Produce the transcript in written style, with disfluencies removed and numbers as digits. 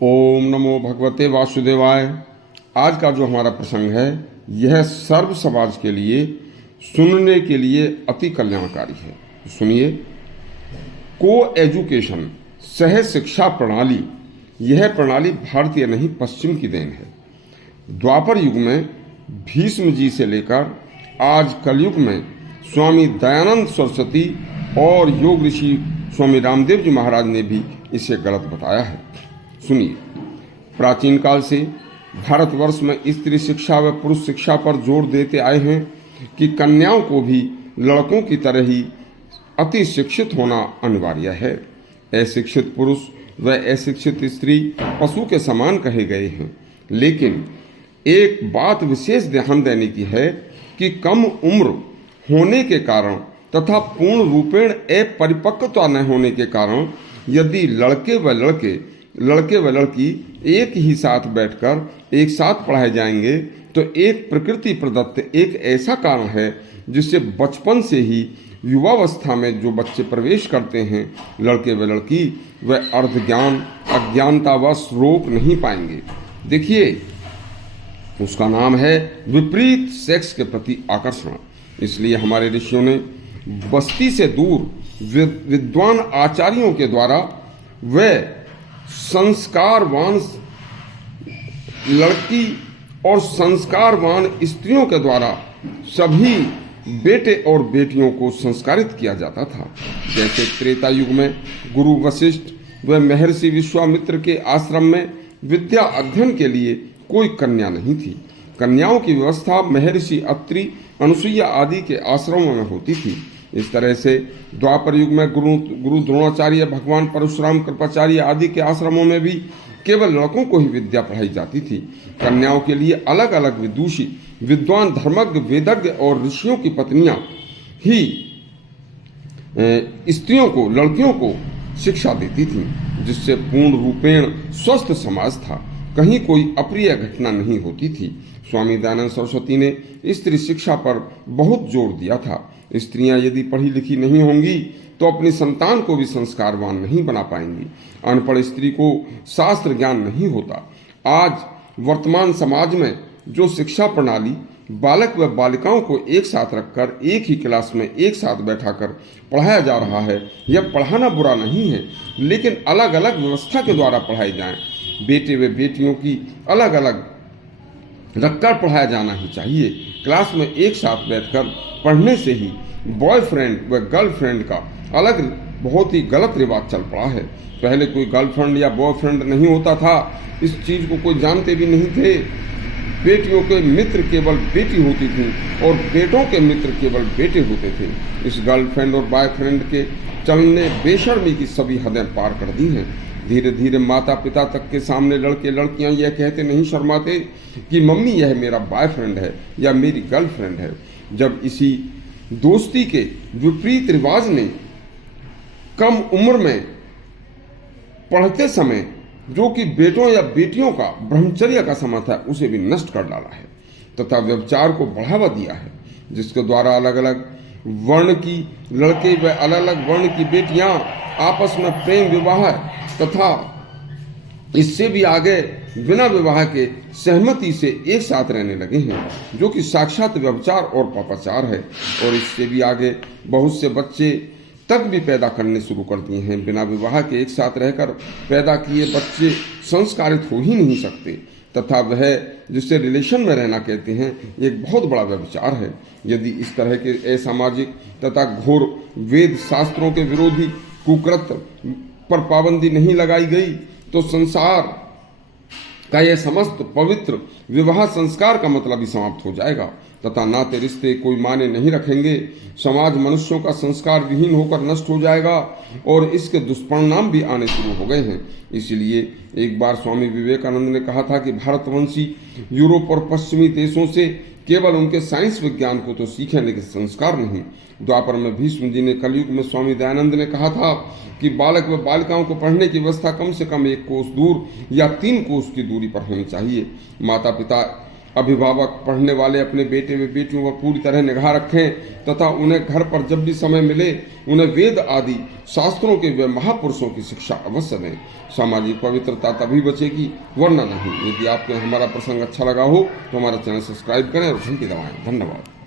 ओम नमो भगवते वासुदेवाय। आज का जो हमारा प्रसंग है यह सर्व समाज के लिए सुनने के लिए अति कल्याणकारी है। सुनिए। को एजुकेशन सह शिक्षा प्रणाली, यह प्रणाली भारतीय नहीं पश्चिम की देन है। द्वापर युग में भीष्म जी से लेकर आज कलयुग में स्वामी दयानंद सरस्वती और योग ऋषि स्वामी रामदेव जी महाराज ने भी इसे गलत बताया है। सुनिए। प्राचीन काल से भारतवर्ष में स्त्री शिक्षा व पुरुष शिक्षा पर जोर देते आए हैं कि कन्याओं को भी लड़कों की तरह ही अति शिक्षित होना अनिवार्य है। अशिक्षित पुरुष व अशिक्षित स्त्री पशु के समान कहे गए हैं। लेकिन एक बात विशेष ध्यान देने की है कि कम उम्र होने के कारण तथा पूर्ण रूपेण अपरिपक्वता न होने के कारण यदि लड़के व लड़की एक ही साथ बैठकर एक साथ पढ़ाए जाएंगे तो एक प्रकृति प्रदत्त एक ऐसा कारण है जिससे बचपन से ही युवावस्था में जो बच्चे प्रवेश करते हैं, लड़के व लड़की, वह अर्धज्ञान अज्ञानतावश रोक नहीं पाएंगे। देखिए, उसका नाम है विपरीत सेक्स के प्रति आकर्षण। इसलिए हमारे ऋषियों ने बस्ती से दूर विद्वान आचार्यों के द्वारा व संस्कारवान लड़की और संस्कारवान स्त्रियों के द्वारा सभी बेटे और बेटियों को संस्कारित किया जाता था। जैसे त्रेता युग में गुरु वशिष्ठ व महर्षि विश्वामित्र के आश्रम में विद्या अध्ययन के लिए कोई कन्या नहीं थी। कन्याओं की व्यवस्था महर्षि अत्रि, अनुसुईया आदि के आश्रमों में होती थी। इस तरह से द्वापर युग में गुरु द्रोणाचार्य, भगवान परशुराम, कृपाचार्य आदि के आश्रमों में भी केवल लड़कों को ही विद्या पढ़ाई जाती थी। कन्याओं के लिए अलग अलग विदुषी, विद्वान, धर्मज्ञ, वेदज्ञ और ऋषियों की पत्नियां ही स्त्रियों को, लड़कियों को शिक्षा देती थीं, जिससे पूर्ण रूपेण स्वस्थ समाज था। कहीं कोई अप्रिय घटना नहीं होती थी। स्वामी दयानंद सरस्वती ने स्त्री शिक्षा पर बहुत जोर दिया था। स्त्रियां यदि पढ़ी लिखी नहीं होंगी तो अपनी संतान को भी संस्कारवान नहीं बना पाएंगी। अनपढ़ स्त्री को शास्त्र ज्ञान नहीं होता। आज वर्तमान समाज में जो शिक्षा प्रणाली बालक व बालिकाओं को एक साथ रखकर एक ही क्लास में एक साथ बैठाकर पढ़ाया जा रहा है, यह पढ़ाना बुरा नहीं है, लेकिन अलग अलग व्यवस्था के द्वारा पढ़ाए जाएं। बेटे व बेटियों की अलग अलग रखकर पढ़ाया जाना ही चाहिए। क्लास में एक साथ बैठकर पढ़ने से ही बॉयफ्रेंड व गर्लफ्रेंड का अलग बहुत ही गलत रिवाज चल पड़ा है। पहले कोई गर्लफ्रेंड या बॉयफ्रेंड नहीं होता था, इस चीज़ को कोई जानते भी नहीं थे। बेटियों के मित्र केवल बेटी होती थी और बेटों के मित्र केवल बेटे होते थे। इस गर्लफ्रेंड और बॉयफ्रेंड के चलने बेशर्मी की सभी हदें पार कर दी हैं। धीरे धीरे माता पिता तक के सामने लड़के लड़कियां यह कहते नहीं शर्माते कि मम्मी यह मेरा बॉयफ्रेंड है या मेरी गर्लफ्रेंड है। जब इसी दोस्ती के विपरीत रिवाज ने कम उम्र में पढ़ते समय जो कि बेटों या बेटियों का ब्रह्मचर्य का समय था उसे भी नष्ट कर डाला है तथा व्यभिचार को बढ़ावा दिया है, जिसके द्वारा अलग अलग वर्ण की लड़के व अलग अलग वर्ण की बेटियां आपस में प्रेम विवाह तथा इससे भी आगे बिना विवाह के सहमति से एक साथ रहने लगे हैं, जो कि साक्षात व्यभिचार और पापाचार है। और इससे भी आगे बहुत से बच्चे तक भी पैदा करने शुरू कर दिए हैं। बिना विवाह के एक साथ रहकर पैदा किए बच्चे संस्कारित हो ही नहीं सकते तथा वह जिसे रिलेशन में रहना कहते हैं एक बहुत बड़ा व्यभिचार है। यदि इस तरह के असामाजिक तथा घोर वेद शास्त्रों के विरोधी कुकृत्य पर पाबंदी नहीं लगाई गई तो संसार का यह समस्त पवित्र विवाह संस्कार का मतलब ही समाप्त हो जाएगा तथा नाते रिश्ते कोई माने नहीं रखेंगे। समाज मनुष्यों का संस्कार विहीन होकर नष्ट हो जाएगा और इसके दुष्परिणाम भी आने शुरू हो गए हैं। इसलिए एक बार स्वामी विवेकानंद ने कहा था कि भारतवंशी यूरोप और पश्चिमी देशों से केवल उनके साइंस विज्ञान को तो सीखें लेकिन संस्कार नहीं। द्वापर में भीष्म जी ने, कलयुग में स्वामी दयानंद ने कहा था कि बालक व बालिकाओं को पढ़ने की व्यवस्था कम से कम 1 कोस दूर या 3 कोस की दूरी पर होनी चाहिए। माता पिता अभिभावक पढ़ने वाले अपने बेटे व बेटियों पर पूरी तरह निगाह रखें तथा उन्हें घर पर जब भी समय मिले उन्हें वेद आदि शास्त्रों के वे महापुरुषों की शिक्षा अवश्य दें। सामाजिक पवित्रता तभी बचेगी वरना नहीं। यदि आपको हमारा प्रसंग अच्छा लगा हो तो हमारा चैनल सब्सक्राइब करें और घंटी दबाएं। धन्यवाद।